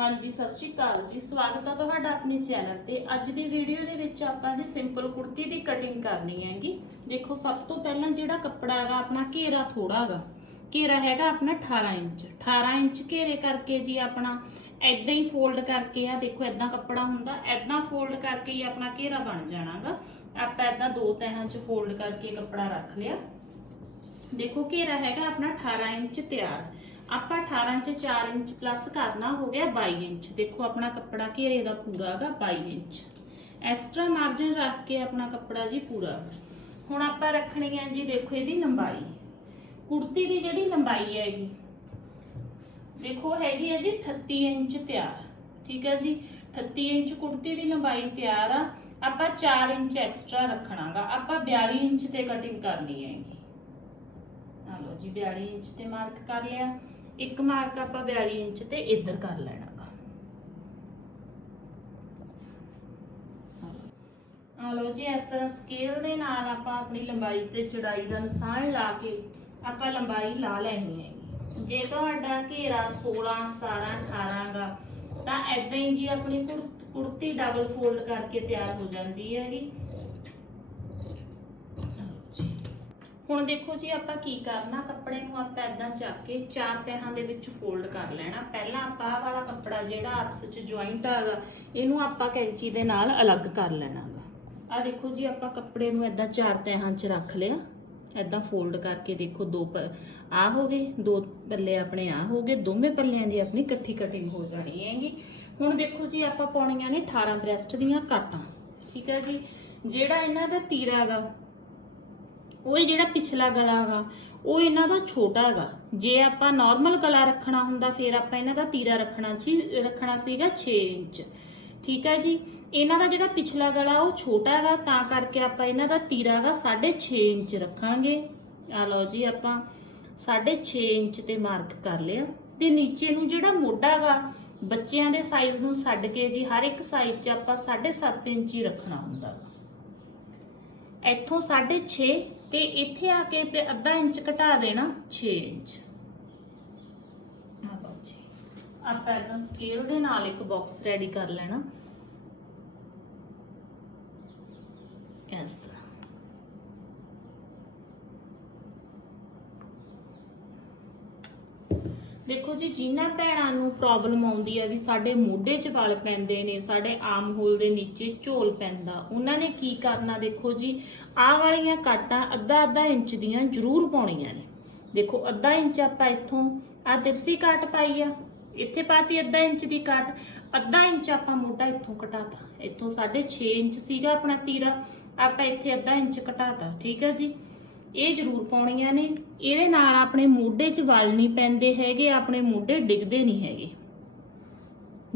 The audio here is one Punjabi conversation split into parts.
ਹਾਂਜੀ, ਸਤਿ ਸ਼੍ਰੀ ਅਕਾਲ ਜੀ। ਸਵਾਗਤ ਹੈ ਤੁਹਾਡਾ ਆਪਣੇ ਚੈਨਲ ਤੇ। ਅੱਜ ਦੀ ਵੀਡੀਓ ਦੇ ਵਿੱਚ ਆਪਾਂ ਜੀ ਸਿੰਪਲ ਕੁੜਤੀ ਦੀ ਕਟਿੰਗ ਕਰਨੀ ਹੈਗੀ। ਦੇਖੋ, ਸਭ ਤੋਂ ਪਹਿਲਾਂ ਜਿਹੜਾ ਕੱਪੜਾ ਹੈਗਾ, ਆਪਣਾ ਘੇਰਾ ਥੋੜਾ ਹੈਗਾ। ਘੇਰਾ ਹੈਗਾ ਆਪਣਾ 18 ਇੰਚ। 18 ਇੰਚ ਘੇਰੇ ਕਰਕੇ ਜੀ ਆਪਣਾ ਐਦਾਂ ਹੀ ਫੋਲਡ ਕਰਕੇ ਆ। ਦੇਖੋ ਐਦਾਂ ਕੱਪੜਾ ਹੁੰਦਾ। ਐਦਾਂ ਫੋਲਡ ਕਰਕੇ ਹੀ ਆਪਣਾ ਘੇਰਾ ਬਣ ਜਾਣਾਗਾ। ਆਪਾਂ ਐਦਾਂ ਦੋ ਤਹਾਂ 'ਚ ਫੋਲਡ ਕਰਕੇ ਕੱਪੜਾ ਰੱਖ ਲਿਆ। ਦੇਖੋ, ਘੇਰਾ ਹੈਗਾ ਆਪਣਾ 18 ਇੰਚ ਤਿਆਰ। ਆਪਾਂ 18 ਇੰਚ 4 ਇੰਚ ਪਲੱਸ ਕਰਨਾ ਹੋ ਗਿਆ 22 ਇੰਚ। ਦੇਖੋ ਆਪਣਾ ਕੱਪੜਾ ਘੇਰੇ ਦਾ ਪੂਰਾ ਹੈਗਾ 22 ਇੰਚ। ਐਕਸਟਰਾ ਮਾਰਜਨ ਰੱਖ ਕੇ ਆਪਣਾ ਕੱਪੜਾ ਜੀ ਪੂਰਾ। ਹੁਣ ਆਪਾਂ ਰੱਖਣੀ ਹੈ ਜੀ, ਦੇਖੋ ਇਹਦੀ ਲੰਬਾਈ। ਕੁੜਤੀ ਦੀ ਜਿਹੜੀ ਲੰਬਾਈ ਹੈਗੀ, ਦੇਖੋ ਹੈਗੀ ਹੈ ਜੀ 38 ਇੰਚ ਤਿਆਰ। ਠੀਕ ਹੈ ਜੀ? 38 ਇੰਚ ਕੁੜਤੀ ਦੀ ਲੰਬਾਈ ਤਿਆਰ ਆ। ਆਪਾਂ 4 ਇੰਚ ਐਕਸਟਰਾ ਰੱਖਣਾਗਾ। ਆਪਾਂ 42 ਇੰਚ ਤੇ ਕਟਿੰਗ ਕਰਨੀ ਹੈਗੀ। ਆ ਲਓ ਜੀ 42 ਇੰਚ ਤੇ ਮਾਰਕ ਕਰ ਲਿਆ। ਇੱਕ ਮਾਰਕ ਆਪਾਂ 42 ਇੰਚ ਤੇ ਇੱਧਰ ਕਰ ਲੈਣਾਗਾ। ਆ ਲਓ ਜੀ, ਇਸ ਤਰ੍ਹਾਂ ਸਕੇਲ ਦੇ ਨਾਲ ਆਪਾਂ ਆਪਣੀ ਲੰਬਾਈ ਤੇ ਚੜਾਈ ਦਾ ਨਿਸ਼ਾਨ ਲਾ ਕੇ ਆਪਾਂ ਲੰਬਾਈ ਲਾ ਲੈਣੀ ਹੈ ਜੇ ਤੁਹਾਡਾ ਘੇਰਾ 16 17 18 ਦਾ ਤਾਂ ਐਦਾਂ ਹੀ ਜੀ ਆਪਣੀ ਕੁੜ- ਕੁੜਤੀ ਡਬਲ ਫੋਲਡ ਕਰਕੇ ਤਿਆਰ ਹੋ ਜਾਂਦੀ ਹੈਗੀ। ਹੁਣ ਦੇਖੋ ਜੀ ਆਪਾਂ ਕੀ ਕਰਨਾ, ਕੱਪੜੇ ਨੂੰ ਆਪਾਂ ਇਦਾਂ ਚੱਕ ਕੇ ਚਾਰ ਤਹਾਂ ਦੇ ਵਿੱਚ ਫੋਲਡ ਕਰ ਲੈਣਾ। ਪਹਿਲਾਂ ਆਪਾਂ ਆਹ ਵਾਲਾ ਕੱਪੜਾ ਜਿਹੜਾ ਆਪਸ ਵਿੱਚ ਜੁਆਇੰਟ ਹੈਗਾ ਇਹਨੂੰ ਆਪਾਂ ਕੈਂਚੀ ਦੇ ਨਾਲ ਅਲੱਗ ਕਰ ਲੈਣਾ ਆ ਦੇਖੋ ਜੀ, ਆਪਾਂ ਕੱਪੜੇ ਨੂੰ ਇਦਾਂ ਚਾਰ ਤਹਾਂ 'ਚ ਰੱਖ ਲਿਆ। ਇਦਾਂ ਫੋਲਡ ਕਰਕੇ ਦੇਖੋ ਦੋ ਪ- ਆਹ ਹੋ ਗਏ, ਦੋ ਪੱਲੇ ਆਪਣੇ ਆ ਹੋ ਗਏ, ਦੋਵੇਂ ਪੱਲਿਆਂ ਦੀ ਆਪਣੀ ਇਕੱਠੀ ਕਟਿੰਗ ਹੋ ਜਾਣੀ ਹੈਗੀ। ਹੁਣ ਦੇਖੋ ਜੀ, ਆਪਾਂ ਪਾਉਣੀਆਂ ਨੇ 18 ਬ੍ਰੈਸਟ ਦੀਆਂ ਕਾਟਾਂ। ਠੀਕ ਹੈ ਜੀ? ਜਿਹੜਾ ਇਹਨਾਂ ਦਾ ਤੀਰਾ ਹੈਗਾ ਉਹ ਜਿਹੜਾ ਪਿਛਲਾ ਗਲਾ ਹੈਗਾ ਉਹ ਇਹਨਾਂ ਦਾ ਛੋਟਾ ਹੈਗਾ ਜੇ ਆਪਾਂ ਨਾਰਮਲ ਗਲਾ ਰੱਖਣਾ ਹੁੰਦਾ, ਫਿਰ ਆਪਾਂ ਇਹਨਾਂ ਦਾ ਤੀਰਾ ਰੱਖਣਾ ਸੀ, ਰੱਖਣਾ ਸੀਗਾ 6 ਇੰਚ। ਠੀਕ ਹੈ ਜੀ? ਇਹਨਾਂ ਦਾ ਜਿਹੜਾ ਪਿਛਲਾ ਗਲਾ ਉਹ ਛੋਟਾ ਹੈਗਾ ਤਾਂ ਕਰਕੇ ਆਪਾਂ ਇਹਨਾਂ ਦਾ ਤੀਰਾ ਹੈਗਾ 6.5 ਇੰਚ ਰੱਖਾਂਗੇ। ਆ ਲਓ ਜੀ ਆਪਾਂ 6.5 ਇੰਚ ਤੇ ਮਾਰਕ ਕਰ ਲਿਆ। ਤੇ ਨੀਚੇ ਨੂੰ ਜਿਹੜਾ ਮੋਢਾ ਹੈਗਾ ਬੱਚਿਆਂ ਦੇ ਸਾਈਜ਼ ਨੂੰ ਛੱਡ ਕੇ ਜੀ, ਹਰ ਇੱਕ ਸਾਈਜ਼ 'ਚ ਆਪਾਂ 7.5 ਇੰਚ ਹੀ ਰੱਖਣਾ ਹੁੰਦਾ। ਗਾ। ਇੱਥੋਂ 6.5 ਤੇ ਇੱਥੇ ਆ ਕੇ ਫਿਰ ਅੱਧਾ ਇੰਚ ਘਟਾ ਦੇਣਾ 6 ਇੰਚ। ਆਪਾਂ ਇਹਨਾਂ ਸਕੇਲ ਦੇ ਨਾਲ ਇੱਕ ਬਾਕਸ ਰੈਡੀ ਕਰ ਲੈਣਾ। ਇਸ ਤਰ੍ਹਾਂ। ਦੇਖੋ ਜੀ, ਜਿਨ੍ਹਾਂ ਭੈਣਾਂ ਨੂੰ ਪ੍ਰੋਬਲਮ ਆਉਂਦੀ ਹੈ ਵੀ ਸਾਡੇ ਮੋਢੇ 'ਚ ਵਲ ਪੈਂਦੇ ਨੇ, ਸਾਡੇ ਆਮ ਹੋਲ ਦੇ ਨੀਚੇ ਝੋਲ ਪੈਂਦਾ, ਉਹਨਾਂ ਨੇ ਕੀ ਕਰਨਾ ਦੇਖੋ ਜੀ, ਆਹ ਵਾਲੀਆਂ ਕਾਟਾਂ ਅੱਧਾ ਅੱਧਾ ਇੰਚ ਦੀਆਂ ਜ਼ਰੂਰ ਪਾਉਣੀਆਂ ਨੇ। ਦੇਖੋ, ਅੱਧਾ ਇੰਚ ਆਪਾਂ ਇੱਥੋਂ ਆ ਤਿਰਸੀ ਕਾਟ ਪਾਈ ਆ, ਇੱਥੇ ਪਾਤੀ ਅੱਧਾ ਇੰਚ ਦੀ ਕਾਟ, ਅੱਧਾ ਇੰਚ ਆਪਾਂ ਮੋਢਾ ਇੱਥੋਂ ਘਟਾਤਾ ਇੱਥੋਂ 6.5 ਇੰਚ ਸੀਗਾ ਆਪਣਾ ਤੀਰਾ, ਆਪਾਂ ਇੱਥੇ ਅੱਧਾ ਇੰਚ ਘਟਾਤਾ ਠੀਕ ਹੈ ਜੀ? ਇਹ ਜ਼ਰੂਰ ਪਾਉਣੀਆਂ ਨੇ। ਇਹਦੇ ਨਾਲ ਆਪਣੇ ਮੋਢੇ 'ਚ ਵਲ ਨਹੀਂ ਪੈਂਦੇ ਹੈਗੇ, ਆਪਣੇ ਮੋਢੇ ਡਿੱਗਦੇ ਨਹੀਂ ਹੈਗੇ।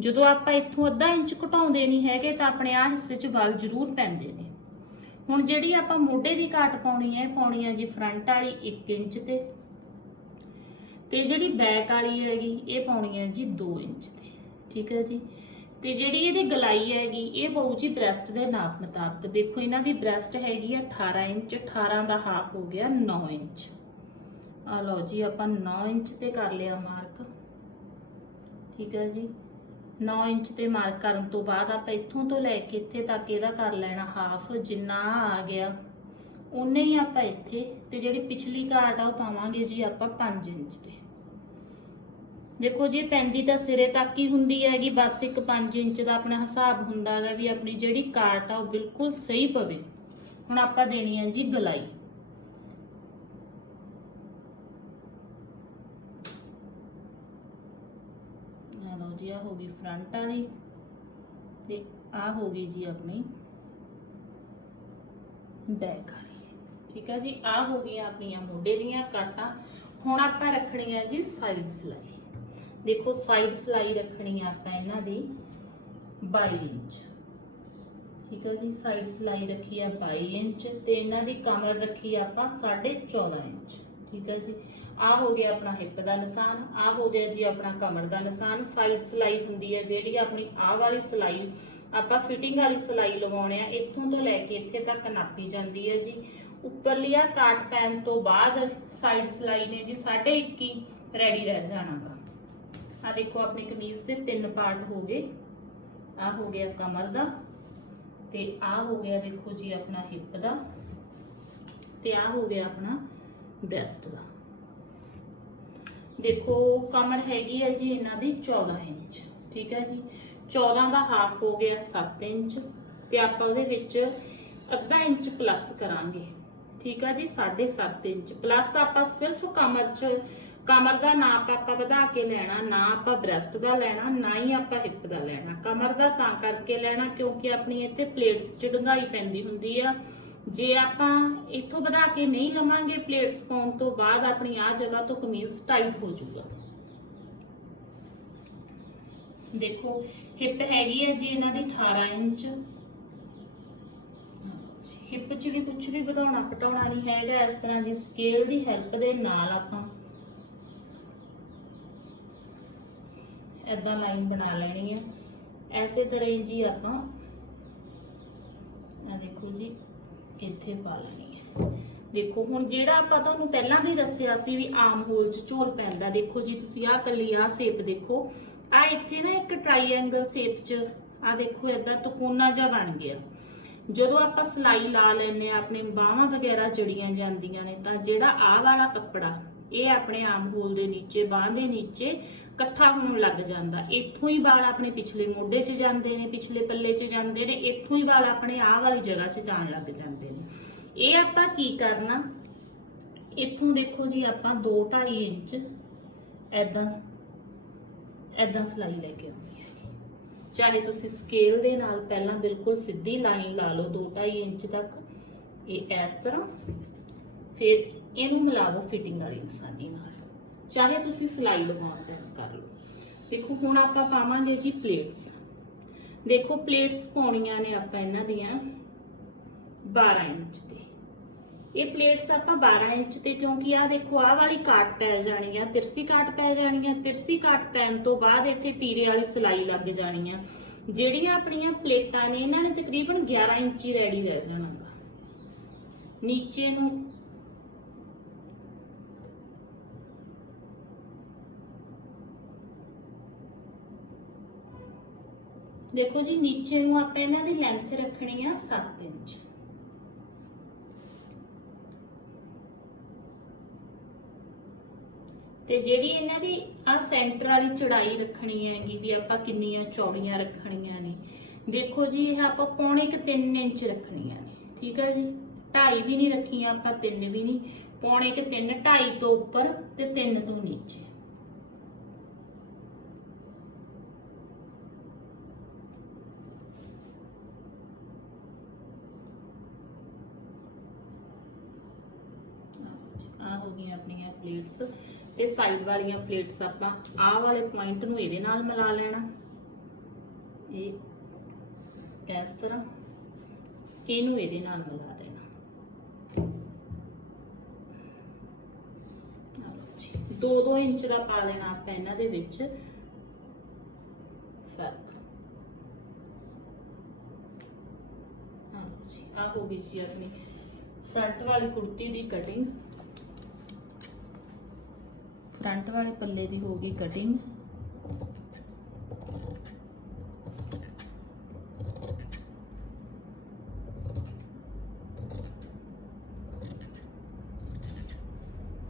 ਜਦੋਂ ਆਪਾਂ ਇੱਥੋਂ ਅੱਧਾ ਇੰਚ ਘਟਾਉਂਦੇ ਨਹੀਂ ਹੈਗੇ, ਤਾਂ ਆਪਣੇ ਆ ਹਿੱਸੇ 'ਚ ਵਲ ਜ਼ਰੂਰ ਪੈਂਦੇ ਨੇ। ਹੁਣ ਜਿਹੜੀ ਆਪਾਂ ਮੋਢੇ ਦੀ ਘਾਟ ਪਾਉਣੀ ਹੈ ਇਹ ਪਾਉਣੀ ਹੈ ਜੀ ਫਰੰਟ ਵਾਲੀ 1 ਇੰਚ ਤੇ। ਤੇ ਜਿਹੜੀ ਬੈਕ ਵਾਲੀ ਹੈਗੀ, ਇਹ ਪਾਉਣੀ ਹੈ ਜੀ 2 ਇੰਚ ਤੇ। ਠੀਕ ਹੈ ਜੀ? ਤੇ ਜਿਹੜੀ ਇਹਦੀ ਗਲਾਈ ਹੈਗੀ, ਇਹ ਪਊ ਜੀ ਬ੍ਰੈਸਟ ਦੇ ਨਾਪ ਮੁਤਾਬਕ ਦੇਖੋ, ਇਹਨਾਂ ਦੀ ਬ੍ਰੈਸਟ ਹੈਗੀ ਆ 18 ਇੰਚ 18 ਦਾ ਹਾਫ ਹੋ ਗਿਆ 9 ਇੰਚ। ਆ ਲਓ ਜੀ, ਆਪਾਂ 9 ਇੰਚ ਤੇ ਕਰ ਲਿਆ ਮਾਰਕ ਠੀਕ ਹੈ ਜੀ? 9 ਇੰਚ ਤੇ ਮਾਰਕ ਕਰਨ ਤੋਂ ਬਾਅਦ ਆਪਾਂ ਇੱਥੋਂ ਤੋਂ ਲੈ ਕੇ ਇੱਥੇ ਤੱਕ ਇਹਦਾ ਕਰ ਲੈਣਾ ਹਾਫ ਜਿੰਨਾ ਆ ਗਿਆ ਉਨੇ ਹੀ ਆਪਾਂ ਇੱਥੇ, ਤੇ ਜਿਹੜੀ ਪਿਛਲੀ ਕਾਟ ਆ ਉਹ ਪਾਵਾਂਗੇ ਜੀ ਆਪਾਂ 5 ਇੰਚ ਤੇ। ਦੇਖੋ ਜੀ, ਪੈਂਦੀ ਤਾਂ ਸਿਰੇ ਤੱਕ ਹੀ ਹੁੰਦੀ ਹੈਗੀ, ਬਸ ਇੱਕ 5 ਇੰਚ ਦਾ ਆਪਣਾ ਹਿਸਾਬ ਹੁੰਦਾ ਹੈਗਾ ਵੀ ਆਪਣੀ ਜਿਹੜੀ ਕਾਟ ਆ ਉਹ ਬਿਲਕੁਲ ਸਹੀ ਪਵੇ। ਹੁਣ ਆਪਾਂ ਦੇਣੀ ਹੈ ਜੀ ਗਲਾਈ। ਲਓ ਜੀ ਆ ਹੋ ਗਈ ਫਰੰਟ ਵਾਲੀ ਤੇ ਆ ਹੋ ਗਈ ਜੀ ਆਪਣੀ ਬੈਕ ਵਾਲੀ। ਠੀਕ ਹੈ ਜੀ ਆ ਹੋ ਗਈਆਂ ਆਪਣੀਆਂ ਮੋਢੇ ਦੀਆਂ ਕਾਟਾਂ। ਹੁਣ ਆਪਾਂ ਰੱਖਣੀਆਂ ਜੀ ਸਾਈਡ ਸਲਾਈ। ਦੇਖੋ ਸਾਈਡ ਸਲਾਈ ਰੱਖਣੀ ਆ ਆਪਾਂ ਇਹਨਾਂ ਦੀ 22 ਇੰਚ। ਠੀਕ ਹੈ ਜੀ ਸਾਈਡ ਸਲਾਈ ਰੱਖੀ ਆ 22 ਇੰਚ ਤੇ ਇਹਨਾਂ ਦੀ ਕਮਰ ਰੱਖੀ ਆ ਆਪਾਂ 14.5 ਇੰਚ। ਠੀਕ ਹੈ ਜੀ ਆ ਹੋ ਗਿਆ ਆਪਣਾ ਹਿੱਪ ਦਾ ਨਿਸ਼ਾਨ ਆ ਹੋ ਗਿਆ ਜੀ ਆਪਣਾ ਕਮਰ ਦਾ ਨਿਸ਼ਾਨ। ਸਾਈਡ ਸਲਾਈ ਹੁੰਦੀ ਹੈ ਜਿਹੜੀ ਆਪਣੀ ਆਹ ਵਾਲੀ ਸਲਾਈ, ਆਪਾਂ ਫਿਟਿੰਗ ਵਾਲੀ ਸਲਾਈ ਲਗਾਉਣੇ ਆ, ਇੱਥੋਂ ਤੋਂ ਲੈ ਕੇ ਇੱਥੇ ਤੱਕ ਨਾਪੀ ਜਾਂਦੀ ਹੈ ਜੀ। ਉੱਪਰਲੀ ਆ ਕਾਟ ਪੈਣ ਤੋਂ ਬਾਅਦ ਸਾਈਡ ਸਲਾਈ ਨੇ ਜੀ 21.5 ਰੈਡੀ ਰਹਿ ਜਾਣਾਗਾ ਆ ਦੇਖੋ ਆਪਣੀ ਕਮੀਜ਼ ਦੇ ਤਿੰਨ ਪਾਰਟ ਹੋ ਗਏ। ਆ ਹੋ ਗਿਆ ਕਮਰ ਦਾ ਤੇ ਆ ਹੋ ਗਿਆ ਦੇਖੋ ਜੀ ਆਪਣਾ ਹਿੱਪ ਦਾ ਤੇ ਆ ਹੋ ਗਿਆ ਆਪਣਾ ਬ੍ਰੈਸਟ ਦਾ। ਦੇਖੋ ਕਮਰ ਹੈਗੀ ਹੈ ਜੀ ਇਹਨਾਂ ਦੀ 14 ਇੰਚ, ਠੀਕ ਹੈ ਜੀ। 14 ਦਾ ਹਾਫ ਹੋ ਗਿਆ 7 ਇੰਚ ਤੇ ਆਪਾਂ ਉਹਦੇ ਵਿੱਚ ਅੱਧਾ ਇੰਚ ਪਲੱਸ ਕਰਾਂਗੇ, ਠੀਕ ਆ ਜੀ 7.5 ਇੰਚ। ਪਲੱਸ ਆਪਾਂ ਸਿਰਫ ਕਮਰ 'ਚ ਕਮਰ ਦਾ ਨਾਪ ਆਪਾਂ ਵਧਾ ਕੇ ਲੈਣਾ, ਨਾ ਆਪਾਂ ਬ੍ਰੈਸਟ ਦਾ ਲੈਣਾ, ਨਾ ਹੀ ਆਪਾਂ ਹਿੱਪ ਦਾ ਲੈਣਾ। ਕਮਰ ਦਾ ਤਾਂ ਕਰਕੇ ਲੈਣਾ, ਕਿਉਂਕਿ ਆਪਣੀ ਇੱਥੇ ਪਲੇਟਸ 'ਚ ਡੰਗਾਈ ਪੈਂਦੀ ਹੁੰਦੀ ਆ। ਜੇ ਆਪਾਂ ਇੱਥੋਂ ਵਧਾ ਕੇ ਨਹੀਂ ਲਵਾਂਗੇ ਪਲੇਟਸ ਪਾਉਣ ਤੋਂ ਬਾਅਦ, ਆਪਣੀ ਆ ਜਗ੍ਹਾ ਤੋਂ ਕਮੀਜ਼ ਟਾਈਟ ਹੋ ਜਾਊਗਾ। ਦੇਖੋ ਹਿੱਪ ਹੈਗੀ ਹੈ ਜੀ ਇਹਨਾਂ ਦੀ 18 ਇੰਚ। ਹਿੱਪ 'ਚ ਵੀ ਕੁਝ ਵੀ ਵਧਾਉਣਾ ਘਟਾਉਣਾ ਨਹੀਂ ਹੈਗਾ, ਇਸ ਤਰ੍ਹਾਂ ਦੀ ਸਕੇਲ ਦੀ ਹੈਲਪ ਦੇ ਨਾਲ ਆਪਾਂ ਐਦਾਂ ਲਾਈਨ ਬਣਾ ਲੈਣੀ ਹੈ ਐਸੇ ਤਰ੍ਹਾਂ ਜੀ ਆਪਾਂ ਆ ਦੇਖੋ ਜੀ, ਇੱਥੇ ਪਾ ਲੈਣੀ ਹੈ ਦੇਖੋ, ਹੁਣ ਜਿਹੜਾ ਆਪਾਂ ਤੁਹਾਨੂੰ ਪਹਿਲਾਂ ਵੀ ਦੱਸਿਆ ਸੀ ਵੀ ਆਮ ਹੋਲ 'ਚ ਝੋਲ ਪੈਂਦਾ, ਦੇਖੋ ਜੀ, ਤੁਸੀਂ ਆਹ ਕੱਲੀ ਆਹ ਸ਼ੇਪ ਦੇਖੋ। ਆ ਇੱਥੇ ਨਾ ਇੱਕ ਟ੍ਰਾਈਐਂਗਲ ਸ਼ੇਪ 'ਚ ਆ ਦੇਖੋ, ਏਦਾਂ ਤਕੂਨਾ ਜਿਹਾ ਬਣ ਗਿਆ। ਜਦੋਂ ਆਪਾਂ ਸਲਾਈ ਲਾ ਲੈਨੇ ਆ ਆਪਣੇ ਬਾਹਾਂ ਵਗੈਰਾ ਜੜੀਆਂ ਜਾਂਦੀਆਂ ਨੇ, ਤਾਂ ਜਿਹੜਾ ਆਹ ਵਾਲਾ ਕੱਪੜਾ ਇਹ ਆਪਣੇ ਆਮ ਹੋਲ ਦੇ ਨੀਚੇ, ਬਾਹਾਂ ਦੇ ਨੀਚੇ ਇਕੱਠਾ ਹੋਣ ਲੱਗ ਜਾਂਦਾ। ਇੱਥੋਂ ਹੀ ਵਾਲ ਆਪਣੇ ਪਿਛਲੇ ਮੋਢੇ 'ਚ ਜਾਂਦੇ ਨੇ, ਪਿਛਲੇ ਪੱਲੇ 'ਚ ਜਾਂਦੇ ਨੇ, ਇੱਥੋਂ ਹੀ ਵਾਲ ਆਪਣੇ ਆਹ ਵਾਲੀ ਜਗ੍ਹਾ 'ਚ ਜਾਣ ਲੱਗ ਜਾਂਦੇ ਨੇ। ਇਹ ਆਪਾਂ ਕੀ ਕਰਨਾ? ਇੱਥੋਂ ਦੇਖੋ ਜੀ, ਆਪਾਂ 2.5 ਇੰਚ ਐਦਾਂ ਐਦਾਂ ਸਲਾਈ ਲੈ ਕੇ ਆਉਣੀ ਹੈ ਚਾਹੇ ਤੁਸੀਂ ਸਕੇਲ ਦੇ ਨਾਲ ਪਹਿਲਾਂ ਬਿਲਕੁਲ ਸਿੱਧੀ ਲਾਈਨ ਲਾ ਲਓ 2.5 ਇੰਚ ਤੱਕ। ਇਹ ਇਸ ਤਰ੍ਹਾਂ ਫਿਰ ਇਹਨੂੰ ਮਿਲਾਵੋ ਫਿਟਿੰਗ ਵਾਲੀ ਨਿਸ਼ਾਨੀ ਨਾਲ। ਚਾਹੇ ਤੁਸੀਂ ਸਿਲਾਈ ਲਗਾਉਣ ਦਾ ਕਰ ਲਓ। ਦੇਖੋ, ਹੁਣ ਆਪਾਂ ਪਾਵਾਂਗੇ ਜੀ ਪਲੇਟਸ ਦੇਖੋ ਪਲੇਟਸ ਪਾਉਣੀਆਂ ਨੇ ਆਪਾਂ ਇਹਨਾਂ ਦੀਆਂ 12 ਇੰਚ ਤੇ। ਇਹ ਪਲੇਟਸ ਆਪਾਂ 12 ਇੰਚ ਤੇ ਕਿਉਂਕਿ ਆ ਦੇਖੋ, ਆਹ ਵਾਲੀ ਕਾਟ ਪੈ ਜਾਣੀ ਆ, ਤਿਰਸੀ ਕਾਟ ਪੈ ਜਾਣੀ ਆ। ਤਿਰਸੀ ਕਾਟ ਪੈਣ ਤੋਂ ਬਾਅਦ ਇੱਥੇ ਤੀਰੇ ਵਾਲੀ ਸਿਲਾਈ ਲੱਗ ਜਾਣੀ ਆ। ਜਿਹੜੀਆਂ ਆਪਣੀਆਂ ਪਲੇਟਾਂ ਨੇ, ਇਹਨਾਂ ਨੇ ਤਕਰੀਬਨ 11 ਇੰਚ ਹੀ ਰੈਡੀ ਰਹਿ ਜਾਣਾ ਗਾ। ਨੀਚੇ ਨੂੰ ਦੇਖੋ ਜੀ, ਨੀਚੇ ਨੂੰ ਆਪਾਂ ਇਹਨਾਂ ਦੀ ਲੈਂਥ ਰੱਖਣੀ ਆ 7 ਇੰਚ। ਤੇ ਜਿਹੜੀ ਇਹਨਾਂ ਦੀ ਆ ਸੈਂਟਰ ਵਾਲੀ ਚੌੜਾਈ ਰੱਖਣੀ ਹੈਗੀ ਵੀ ਆਪਾਂ ਕਿੰਨੀਆਂ ਚੌੜੀਆਂ ਰੱਖਣੀਆਂ ਨੇ। ਦੇਖੋ ਜੀ, ਇਹ ਆਪਾਂ ਪੌਣੇ ਕਿ 3 ਇੰਚ ਰੱਖਣੀਆਂ ਨੇ, ਠੀਕ ਹੈ ਜੀ? 2.5 ਵੀ ਨਹੀਂ ਰੱਖੀਆਂ ਆਪਾਂ 3 ਵੀ ਨਹੀਂ। ਪੌਣੇ ਕਿ 3 2.5 ਤੋਂ ਉੱਪਰ ਤੇ 3 ਤੋਂ ਨੀਚੇ ਆ ਹੋ ਗਈਆਂ ਆਪਣੀਆਂ ਪਲੇਟਸ ਤੇ ਸਾਈਡ ਵਾਲੀਆਂ ਪਲੇਟਸ ਆਪਾਂ ਆਹ ਵਾਲੇ ਪੁਆਇੰਟ ਨੂੰ ਇਹਦੇ ਨਾਲ ਮਿਲਾ ਲੈਣਾ। ਇਹ ਇਸ ਤਰ੍ਹਾਂ ਇਹਨੂੰ ਇਹਦੇ ਨਾਲ ਮਿਲਾ ਦੇਣਾ। ਆਹ ਲਓ ਜੀ 2-2 ਇੰਚ ਦਾ ਪਾ ਲੈਣਾ ਆਪਾਂ ਇਹਨਾਂ ਦੇ ਵਿੱਚ। ਫ਼ਰਕ। ਆਹ ਹੋ ਗਈ ਜੀ ਆਪਣੀ ਫਰੰਟ ਵਾਲੀ ਕੁੜਤੀ ਦੀ ਕਟਿੰਗ ਫਰੰਟ ਵਾਲੇ ਪੱਲੇ ਦੀ ਹੋ ਗਈ ਕਟਿੰਗ।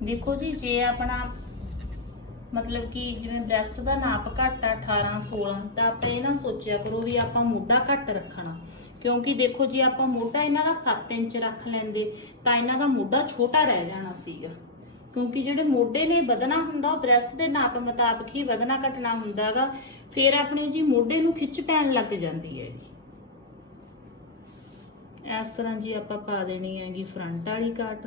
ਦੇਖੋ ਜੀ, ਜੇ ਆਪਣਾ ਮਤਲਬ ਕਿ ਜਿਵੇਂ ਬ੍ਰੈਸਟ ਦਾ ਨਾਪ ਘੱਟ ਆ 18 16 ਤਾਂ ਆਪਾਂ ਇਹ ਨਾ ਸੋਚਿਆ ਕਰੋ ਵੀ ਆਪਾਂ ਮੋਢਾ ਘੱਟ ਰੱਖਣਾ। ਕਿਉਂਕਿ ਦੇਖੋ, ਜੇ ਆਪਾਂ ਮੋਢਾ ਇਹਨਾਂ ਦਾ 7 ਇੰਚ ਰੱਖ ਲੈਂਦੇ, ਤਾਂ ਇਹਨਾਂ ਦਾ ਮੋਢਾ ਛੋਟਾ ਰਹਿ ਜਾਣਾ ਸੀਗਾ। ਕਿਉਂਕਿ ਜਿਹੜੇ ਮੋਢੇ ਨੇ ਵਧਣਾ ਹੁੰਦਾ, ਉਹ ਬ੍ਰੈਸਟ ਦੇ ਨਾਪ ਮੁਤਾਬਕ ਹੀ ਵਧਣਾ ਘਟਣਾ ਹੁੰਦਾਗਾ। ਫਿਰ ਆਪਣੀ ਜੀ ਮੋਢੇ ਨੂੰ ਖਿੱਚ ਪੈਣ ਲੱਗ ਜਾਂਦੀ ਹੈ ਇਸ ਤਰ੍ਹਾਂ ਜੀ ਆਪਾਂ ਪਾ ਦੇਣੀ ਹੈਗੀ ਫਰੰਟ ਵਾਲੀ ਕਾਟ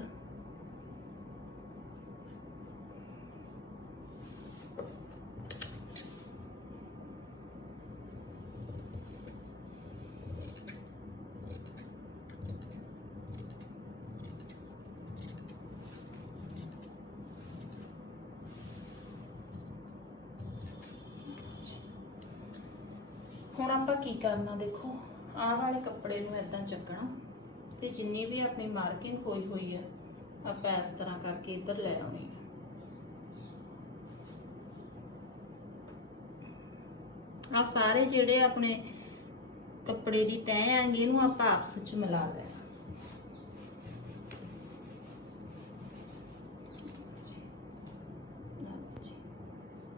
ਹੁਣ ਆਪਾਂ ਕੀ ਕਰਨਾ ਦੇਖੋ? ਆਹ ਵਾਲੇ ਕੱਪੜੇ ਨੂੰ ਇਦਾਂ ਚੱਕਣਾ ਤੇ ਜਿੰਨੀ ਵੀ ਆਪਣੀ ਮਾਰਕਿੰਗ ਹੋਈ ਹੋਈ ਹੈ ਆਪਾਂ ਇਸ ਤਰ੍ਹਾਂ ਕਰਕੇ ਇੱਧਰ ਲੈ ਆਉਣੀ ਹੈ ਆ ਸਾਰੇ ਜਿਹੜੇ ਆਪਣੇ ਕੱਪੜੇ ਦੀ ਤੈਅ ਆਂਗੇ ਇਹਨੂੰ ਆਪਾਂ ਆਪਸ ਵਿੱਚ ਮਿਲਾ ਲੈਣਾ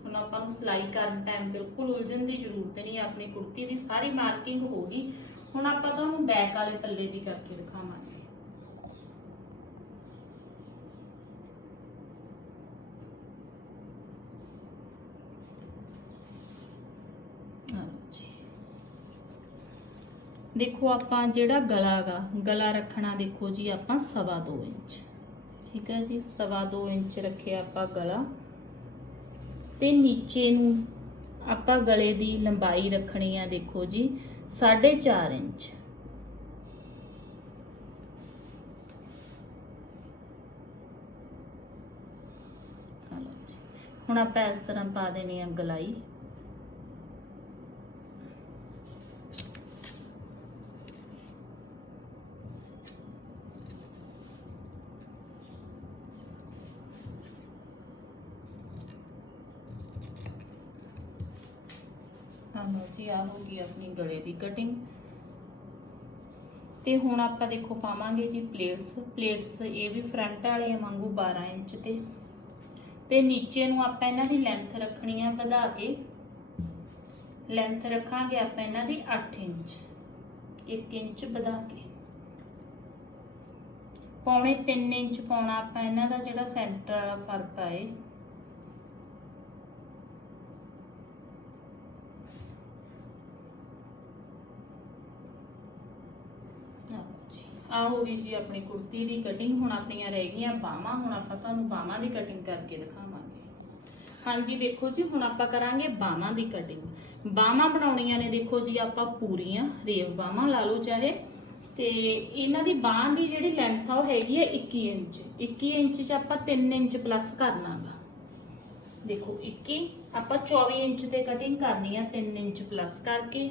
ਹੁਣ ਆਪਾਂ ਨੂੰ ਸਿਲਾਈ ਕਰਨ ਟਾਈਮ ਬਿਲਕੁਲ ਉਲਝਣ ਦੀ ਜ਼ਰੂਰਤ ਨਹੀਂ ਆਪਣੀ ਕੁੜਤੀ ਦੀ ਸਾਰੀ ਮਾਰਕਿੰਗ ਹੋ ਗਈ। ਹੁਣ ਆਪਾਂ ਤੁਹਾਨੂੰ ਬੈਕ ਵਾਲੇ ਪੱਲੇ ਦੀ ਕਰਕੇ ਦਿਖਾਵਾਂਗੇ। ਦੇਖੋ ਆਪਾਂ ਜਿਹੜਾ ਗਲਾ ਗਾ, ਗਲਾ ਰੱਖਣਾ ਦੇਖੋ ਜੀ ਆਪਾਂ ਸਵਾ ਦੋ ਇੰਚ। ਠੀਕ ਹੈ ਜੀ, ਸਵਾ ਦੋ ਇੰਚ ਰੱਖਿਆ ਆਪਾਂ ਗਲਾ। ਤੇ ਨੀਚੇ ਨੂੰ ਆਪਾਂ ਗਲੇ ਦੀ ਲੰਬਾਈ ਰੱਖਣੀ ਆ, ਦੇਖੋ ਜੀ 4.5 ਇੰਚ। ਹੁਣ ਆਪਾਂ ਇਸ ਤਰ੍ਹਾਂ ਪਾ ਦੇਣੀ ਆ ਗਲਾਈ। ਹਾਂ ਜੀ ਆ ਹੋ ਗਈ ਆਪਣੀ ਗਲੇ ਦੀ ਕਟਿੰਗ ਤੇ ਹੁਣ ਆਪਾਂ ਦੇਖੋ ਪਾਵਾਂਗੇ ਜੀ ਪਲੇਟਸ ਪਲੇਟਸ ਇਹ ਵੀ ਫਰੰਟ ਵਾਲੇ ਵਾਂਗੂ 12 ਇੰਚ ਤੇ। ਤੇ ਨੀਚੇ ਨੂੰ ਆਪਾਂ ਇਹਨਾਂ ਦੀ ਲੈਂਥ ਰੱਖਣੀ ਆ ਵਧਾ ਕੇ। ਲੈਂਥ ਰੱਖਾਂਗੇ ਆਪਾਂ ਇਹਨਾਂ ਦੀ 8 ਇੰਚ। 1 ਇੰਚ ਵਧਾ ਕੇ। ਪੌਣੇ 3 ਇੰਚ ਪਾਉਣਾ ਆਪਾਂ ਇਹਨਾਂ ਦਾ ਜਿਹੜਾ ਸੈਂਟਰ ਵਾਲਾ ਫ਼ਰਕ ਆਏ ਆ ਹੋ ਗਈ ਜੀ ਆਪਣੀ ਕੁੜਤੀ ਦੀ ਕਟਿੰਗ ਹੁਣ ਆਪਣੀਆਂ ਰਹਿ ਗਈਆਂ ਬਾਹਾਂ, ਹੁਣ ਆਪਾਂ ਤੁਹਾਨੂੰ ਬਾਹਾਂ ਦੀ ਕਟਿੰਗ ਕਰਕੇ ਦਿਖਾਵਾਂਗੇ। ਹਾਂਜੀ, ਦੇਖੋ ਜੀ, ਹੁਣ ਆਪਾਂ ਕਰਾਂਗੇ ਬਾਹਾਂ ਦੀ ਕਟਿੰਗ ਬਾਹਾਂ ਬਣਾਉਣੀਆਂ ਨੇ, ਦੇਖੋ ਜੀ, ਆਪਾਂ ਪੂਰੀਆਂ, ਰੇਵ ਬਾਹਾਂ ਲਾ ਲਓ ਚਾਹੇ। ਤੇ ਇਹਨਾਂ ਦੀ ਬਾਹਾਂ ਦੀ ਜਿਹੜੀ ਲੈਂਥ ਆ, ਉਹ ਹੈਗੀ ਹੈ 21 ਇੰਚ। 21 ਇੰਚ 'ਚ ਆਪਾਂ 3 ਇੰਚ ਪਲੱਸ ਕਰਨਾਗਾ। ਦੇਖੋ 21 ਆਪਾਂ 24 ਇੰਚ ਤੇ ਕਟਿੰਗ ਕਰਨੀ ਆ 3 ਇੰਚ ਪਲੱਸ ਕਰਕੇ।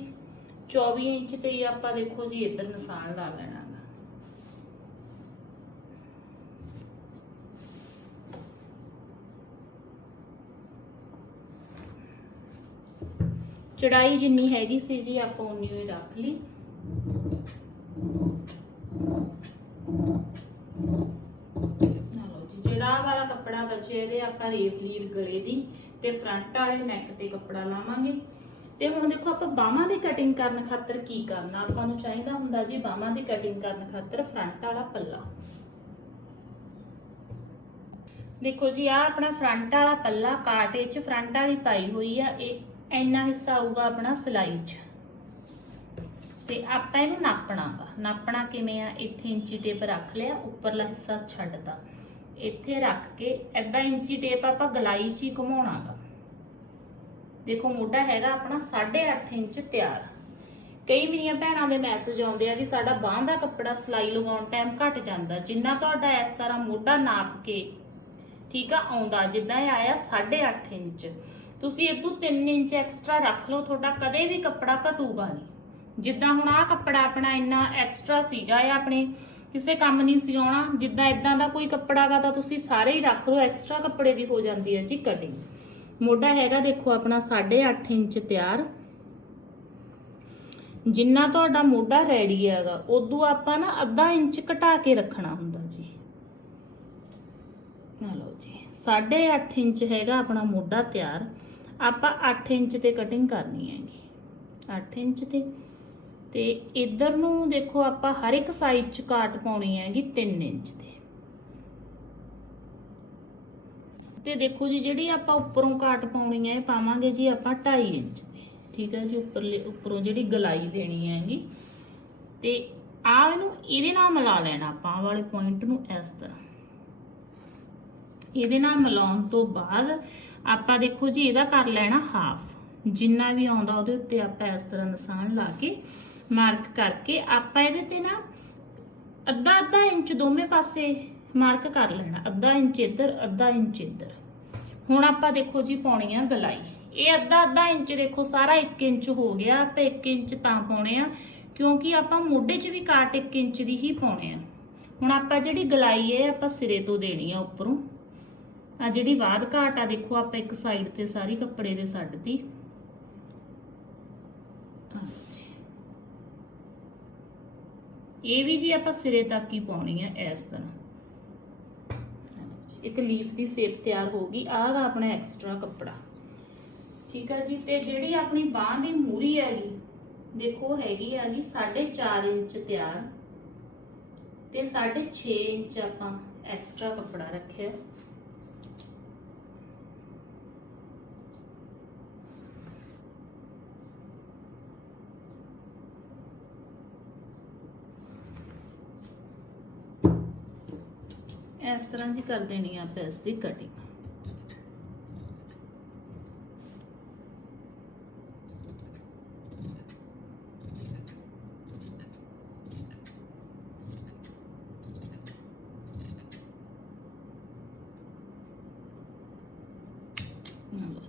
24 ਇੰਚ ਤੇ ਆਪਾਂ ਦੇਖੋ ਜੀ, ਇੱਧਰ ਨਿਸ਼ਾਨ ਲਾ ਲੈਣਾ ਗਾ। ਚੜਾਈ ਜਿੰਨੀ ਹੈਗੀ ਸੀ ਜੀ, ਆਪਾਂ ਉਨੀ ਹੀ ਰੱਖ ਲਈ। ਲਓ ਜੀ, ਜਿਹੜਾ ਵਾਲਾ ਕੱਪੜਾ ਬਚੇ ਇਹਦੇ ਆਪਾਂ ਰੇਪ ਲੀਰ ਗਲੇ ਦੀ ਤੇ ਫਰੰਟ ਵਾਲੇ ਨੈਕ ਤੇ ਕੱਪੜਾ ਲਾਵਾਂਗੇ। ਤੇ ਹੁਣ ਦੇਖੋ, ਆਪਾਂ ਬਾਹਾਂ ਦੀ ਕਟਿੰਗ ਕਰਨ ਖਾਤਰ ਕੀ ਕਰਨਾ? ਆਪਾਂ ਨੂੰ ਚਾਹੀਦਾ ਹੁੰਦਾ ਜੀ ਬਾਹਾਂ ਦੀ ਕਟਿੰਗ ਕਰਨ ਖਾਤਰ ਫਰੰਟ ਵਾਲਾ ਪੱਲਾ। ਦੇਖੋ ਜੀ ਆ ਆਪਣਾ ਫਰੰਟ ਵਾਲਾ ਪੱਲਾ ਕਾਟ ਵਿੱਚ ਫਰੰਟ ਵਾਲੀ ਪਾਈ ਹੋਈ ਆ, ਇਹ ਇੰਨਾ ਹਿੱਸਾ ਆਊਗਾ ਆਪਣਾ ਸਿਲਾਈ 'ਚ। ਤੇ ਆਪਾਂ ਇਹਨੂੰ ਨਾਪਣਾ ਵਾ ਨਾਪਣਾ ਕਿਵੇਂ ਆ? ਇੱਥੇ ਇੰਚੀ ਟੇਪ ਰੱਖ ਲਿਆ, ਉੱਪਰਲਾ ਹਿੱਸਾ ਛੱਡਦਾ ਇੱਥੇ ਰੱਖ ਕੇ ਐਦਾਂ ਇੰਚੀ ਟੇਪ ਆਪਾਂ ਗਲਾਈ 'ਚ ਹੀ ਘੁਮਾਉਣਾ ਵਾ ਦੇਖੋ, ਮੋਢਾ ਹੈਗਾ ਆਪਣਾ 8.5 ਇੰਚ ਤਿਆਰ। ਕਈ ਮੇਰੀਆਂ ਭੈਣਾਂ ਦੇ ਮੈਸੇਜ ਆਉਂਦੇ ਆ ਵੀ ਸਾਡਾ ਬਾਹਾਂ ਦਾ ਕੱਪੜਾ ਸਿਲਾਈ ਲਗਾਉਣ ਟਾਈਮ ਘਟ ਜਾਂਦਾ। ਜਿੰਨਾ ਤੁਹਾਡਾ ਇਸ ਤਰ੍ਹਾਂ ਮੋਢਾ ਨਾਪ ਕੇ, ਠੀਕ ਆ, ਆਉਂਦਾ। ਜਿੱਦਾਂ ਇਹ ਆਇਆ 8.5 ਇੰਚ। ਤੁਸੀਂ ਇਹ ਤੋਂ 3 ਇੰਚ ਐਕਸਟਰਾ ਰੱਖ ਲਓ, ਤੁਹਾਡਾ ਕਦੇ ਵੀ ਕੱਪੜਾ ਘਟੂਗਾ ਨਹੀਂ। ਜਿੱਦਾਂ ਹੁਣ ਆਹ ਕੱਪੜਾ ਆਪਣਾ ਇੰਨਾ ਐਕਸਟਰਾ ਸੀਗਾ ਇਹ ਆਪਣੇ, ਕਿਸੇ ਕੰਮ ਨਹੀਂ ਸੀ ਆਉਣਾ, ਜਿੱਦਾਂ ਇਦਾਂ ਦਾ ਕੋਈ ਕੱਪੜਾਗਾ ਤਾਂ ਤੁਸੀਂ ਸਾਰੇ ਹੀ ਰੱਖ ਲਓ ਐਕਸਟਰਾ ਕੱਪੜੇ ਦੀ ਹੋ ਜਾਂਦੀ ਹੈ ਜੀ ਕਟਿੰਗ। ਮੋਢਾ ਹੈਗਾ ਦੇਖੋ ਆਪਣਾ 8.5 ਇੰਚ ਤਿਆਰ। ਜਿੰਨਾ ਤੁਹਾਡਾ ਮੋਢਾ ਰੈਡੀ ਹੈਗਾ, ਉਦੋਂ ਆਪਾਂ ਨਾ ਅੱਧਾ ਇੰਚ ਘਟਾ ਕੇ ਰੱਖਣਾ ਹੁੰਦਾ ਜੀ। ਆ ਲਓ ਜੀ 8.5 ਇੰਚ ਹੈਗਾ ਆਪਣਾ ਮੋਢਾ ਤਿਆਰ। ਆਪਾਂ 8 ਇੰਚ ਤੇ ਕਟਿੰਗ ਕਰਨੀ ਹੈਗੀ। 8 ਇੰਚ ਤੇ। ਤੇ ਇਧਰ ਨੂੰ ਦੇਖੋ ਆਪਾਂ ਹਰ ਇੱਕ ਸਾਈਡ ਚ ਕਾਟ ਪਾਉਣੀ ਹੈਗੀ 3 ਇੰਚ ਤੇ। ਤੇ ਦੇਖੋ ਜੀ, ਜਿਹੜੀ ਆਪਾਂ ਉੱਪਰੋਂ ਕਾਟ ਪਾਉਣੀ ਹੈ, ਇਹ ਪਾਵਾਂਗੇ ਜੀ ਆਪਾਂ 2.5 ਇੰਚ ਤੇ। ਠੀਕ ਹੈ ਜੀ, ਉੱਪਰਲੇ, ਉੱਪਰੋਂ ਜਿਹੜੀ ਗਲਾਈ ਦੇਣੀ ਹੈਗੀ। ਤੇ ਆਹ ਇਹਨੂੰ, ਇਹਦੇ ਨਾਲ ਮਿਲਾ ਲੈਣਾ ਆਪਾਂ, ਆਹ ਵਾਲੇ ਪੁਆਇੰਟ ਨੂੰ ਇਸ ਤਰ੍ਹਾਂ। ਇਹਦੇ ਨਾਲ ਮਿਲਾਉਣ ਤੋਂ ਬਾਅਦ ਆਪਾਂ ਦੇਖੋ ਜੀ ਇਹਦਾ ਕਰ ਲੈਣਾ ਹਾਫ ਜਿੰਨਾ ਵੀ ਆਉਂਦਾ ਉਹਦੇ ਉੱਤੇ ਆਪਾਂ ਇਸ ਤਰ੍ਹਾਂ ਨਿਸ਼ਾਨ ਲਾ ਕੇ ਮਾਰਕ ਕਰਕੇ ਆਪਾਂ ਇਹਦੇ ਤੇ ਨਾ ਅੱਧਾ ਅੱਧਾ ਇੰਚ ਦੋਵੇਂ ਪਾਸੇ ਮਾਰਕ ਕਰ ਲੈਣਾ। ਅੱਧਾ ਇੰਚ ਇੱਧਰ, ਅੱਧਾ ਇੰਚ ਇੱਧਰ। ਹੁਣ ਆਪਾਂ ਦੇਖੋ ਜੀ ਪਾਉਣੀ ਆ ਗਲਾਈ। ਇਹ ਅੱਧਾ ਅੱਧਾ ਇੰਚ ਦੇਖੋ, ਸਾਰਾ 1 ਇੰਚ ਹੋ ਗਿਆ। ਆਪਾਂ 1 ਇੰਚ ਤਾਂ ਪਾਉਣੇ ਆ, ਕਿਉਂਕਿ ਆਪਾਂ ਮੋਢੇ 'ਚ ਵੀ ਕਾਟ 1 ਇੰਚ ਦੀ ਹੀ ਪਾਉਣੇ ਆ। ਹੁਣ ਆਪਾਂ ਜਿਹੜੀ ਗਲਾਈ ਹੈ, ਆਪਾਂ ਸਿਰੇ ਤੋਂ ਦੇਣੀ ਆ ਉੱਪਰੋਂ। ਆ ਜਿਹੜੀ ਬਾਦ ਘਾਟ ਆ, ਦੇਖੋ ਆਪਾਂ ਇੱਕ ਸਾਈਡ ਤੇ ਸਾਰੀ ਕੱਪੜੇ ਦੇ ਛੱਡਤੀ ਇਹ ਵੀ ਜੀ ਆਪਾਂ ਸਿਰੇ ਤੱਕ ਹੀ ਪਾਉਣੀ ਹੈ ਇਸ ਤਰ੍ਹਾਂ। ਇੱਕ ਲੀਫ ਦੀ ਸ਼ੇਪ ਤਿਆਰ ਹੋ ਗਈ, ਆਹ ਦਾ ਆਪਣਾ ਐਕਸਟਰਾ ਕੱਪੜਾ। ਠੀਕ ਆ ਜੀ, ਤੇ ਜਿਹੜੀ ਆਪਣੀ ਬਾਹ ਦੀ ਮੂਰੀ ਹੈਗੀ, ਦੇਖੋ ਹੈਗੀ ਆ ਜੀ 4.5 ਇੰਚ ਤਿਆਰ। ਤੇ 6.5 ਇੰਚ ਆਪਾਂ ਐਕਸਟਰਾ ਕੱਪੜਾ ਰੱਖਿਆ। ਤਰ੍ਹਾਂ ਜੀ ਕਰ ਦੇਣੀ ਆ ਆਪਾਂ ਇਸ ਦੀ ਕਟਿੰਗ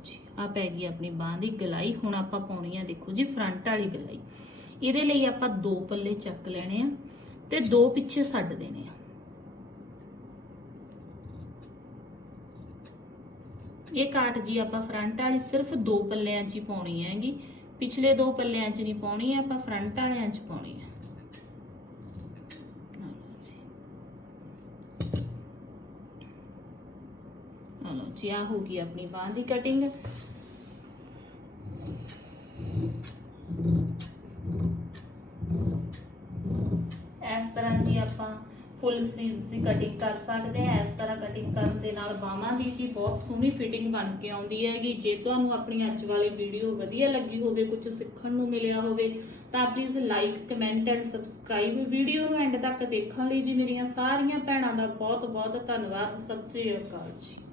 ਜੀ, ਆ ਪੈ ਗਈ ਆਪਣੀ ਬਾਹ ਦੀ ਗਲਾਈ। ਹੁਣ ਆਪਾਂ ਪਾਉਣੀ ਆ ਦੇਖੋ ਜੀ ਫਰੰਟ ਵਾਲੀ ਗਲਾਈ। ਇਹਦੇ ਲਈ ਆਪਾਂ ਦੋ ਪੱਲੇ ਚੱਕ ਲੈਣੇ ਆ ਤੇ ਦੋ ਪਿੱਛੇ ਛੱਡ ਦੇਣੇ ਆ। ਇਹ ਕਾਟ ਜੀ ਆਪਾਂ ਫਰੰਟ ਵਾਲੀ ਸਿਰਫ ਦੋ ਪੱਲਿਆਂ 'ਚ ਹੀ ਪਾਉਣੀ ਹੈਗੀ। ਪਿਛਲੇ ਦੋ ਪੱਲਿਆਂ 'ਚ ਨਹੀਂ ਪਾਉਣੀ ਆਪਾਂ ਫਰੰਟ ਵਾਲਿਆਂ 'ਚ ਪਾਉਣੀ ਹੈ। ਲਓ ਜੀ। ਆਹ ਆ ਹੋ ਗਈ ਆਪਣੀ ਬਾਂਹ ਦੀ ਕਟਿੰਗ ਇਸ ਤਰ੍ਹਾਂ ਜੀ ਆਪਾਂ ਫੁੱਲ ਸਲੀਵਸ ਦੀ ਕਟਿੰਗ ਕਰ ਸਕਦੇ ਹਾਂ ਇਸ ਤਰ੍ਹਾਂ ਕਟਿੰਗ ਕਰਨ ਦੇ ਨਾਲ ਬਾਹਾਂ ਦੀ ਜੀ ਬਹੁਤ ਸੋਹਣੀ ਫਿਟਿੰਗ ਬਣ ਕੇ ਆਉਂਦੀ ਹੈਗੀ। ਜੇ ਤੁਹਾਨੂੰ ਆਪਣੀ ਅੱਜ ਵਾਲੀ ਵੀਡੀਓ ਵਧੀਆ ਲੱਗੀ ਹੋਵੇ, ਕੁਝ ਸਿੱਖਣ ਨੂੰ ਮਿਲਿਆ ਹੋਵੇ, ਤਾਂ please like comment and subscribe video ਨੂੰ ਐਂਡ ਤੱਕ ਦੇਖਣ ਲਈ ਜੀ ਮੇਰੀਆਂ ਸਾਰੀਆਂ ਭੈਣਾਂ ਦਾ ਬਹੁਤ ਬਹੁਤ ਧੰਨਵਾਦ। ਸਤਿ ਸ਼੍ਰੀ ਅਕਾਲ ਜੀ।